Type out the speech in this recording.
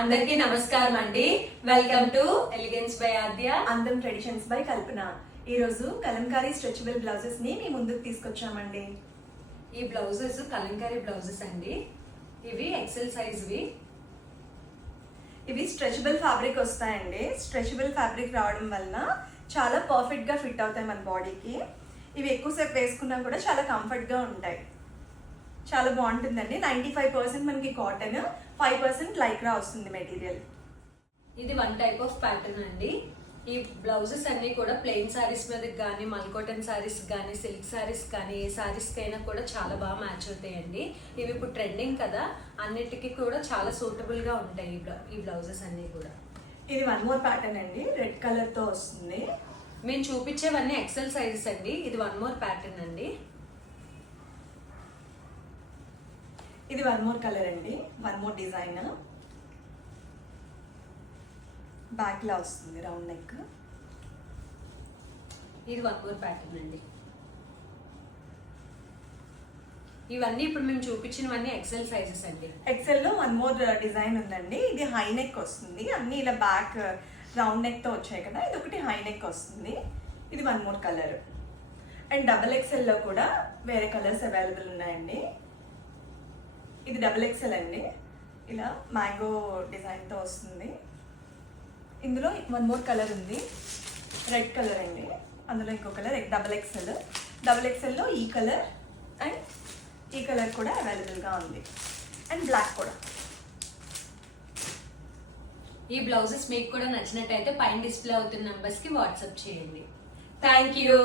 అందరికీ నమస్కారం అండి. వెల్కమ్ టు ఎలిగెన్స్ బై ఆద్య, అందం ట్రెడిషన్స్ బై కల్పన. ఈ రోజు కలంకారీ స్ట్రెచబుల్ బ్లౌజెస్ ని మీ ముందుకు తీసుకొచ్చామండి. ఈ బ్లౌజెస్ కలంకారీ బ్లౌజెస్ అండి. ఇవి ఎక్సెల్ సైజ్వి. ఇవి స్ట్రెచబుల్ ఫ్యాబ్రిక్ వస్తాయండి. స్ట్రెచబుల్ ఫ్యాబ్రిక్ రావడం వల్ల చాలా పర్ఫెక్ట్ గా ఫిట్ అవుతాయి మన బాడీకి. ఇవి ఎక్కువసేపు వేసుకున్నా కూడా చాలా కంఫర్ట్ గా ఉంటాయి. చాలా బాగుంటుందండి. 95% మనకి కాటన్, 5% లైక్రా వస్తుంది మెటీరియల్. ఇది వన్ టైప్ ఆఫ్ ప్యాటర్న్ అండి. ఈ బ్లౌజెస్ అన్ని కూడా ప్లెయిన్ సారీస్ మీదకి కానీ, మల్కోటన్ సారీస్ కానీ, సిల్క్ సారీస్ కానీ, ఏ సారీస్కి అయినా కూడా చాలా బాగా మ్యాచ్ అవుతాయండి. ఇవి ఇప్పుడు ట్రెండింగ్ కదా, అన్నిటికీ కూడా చాలా సూటబుల్ గా ఉంటాయి ఈ బ్లౌజెస్ అన్ని కూడా. ఇది వన్ మోర్ ప్యాటర్న్ అండి, రెడ్ కలర్ తో వస్తుంది. మేము చూపించేవన్నీ ఎక్సెల్ సైజెస్ అండి. ఇది వన్ మోర్ ప్యాటర్న్ అండి. ఇది వన్ మోర్ కలర్ అండి, వన్ మోర్ డిజైన్. బ్యాక్ లా వస్తుంది రౌండ్ నెక్. ఇది వన్ మోర్ ప్యాటర్న్ అండి. ఇవన్నీ ఇప్పుడు మేము చూపించినవన్నీ ఎక్సెల్ సైజెస్ అండి. ఎక్సెల్ లో వన్ మోర్ డిజైన్ ఉందండి. ఇది హై నెక్ వస్తుంది. అన్ని ఇలా బ్యాక్ రౌండ్ నెక్ తో వచ్చాయి కదా, ఇది ఒకటి హై నెక్ వస్తుంది. ఇది one more colour. And double XL లో కూడా వేరే కలర్స్ అవైలబుల్ ఉన్నాయండి. ఇది డబుల్ ఎక్సెల్ అండి, ఇలా మ్యాంగో డిజైన్తో వస్తుంది. ఇందులో వన్ మోర్ కలర్ ఉంది, రెడ్ కలర్ అండి. అందులో ఇంకో కలర్ డబుల్ ఎక్సెల్. డబుల్ ఎక్సెల్లో ఈ కలర్ అండ్ ఈ కలర్ కూడా అవైలబుల్గా ఉంది, అండ్ బ్లాక్ కూడా. ఈ బ్లౌజెస్ మీకు కూడా నచ్చినట్టయితే పైన డిస్ప్లే అవుతున్న నంబర్స్కి వాట్సాప్ చేయండి. Thank you.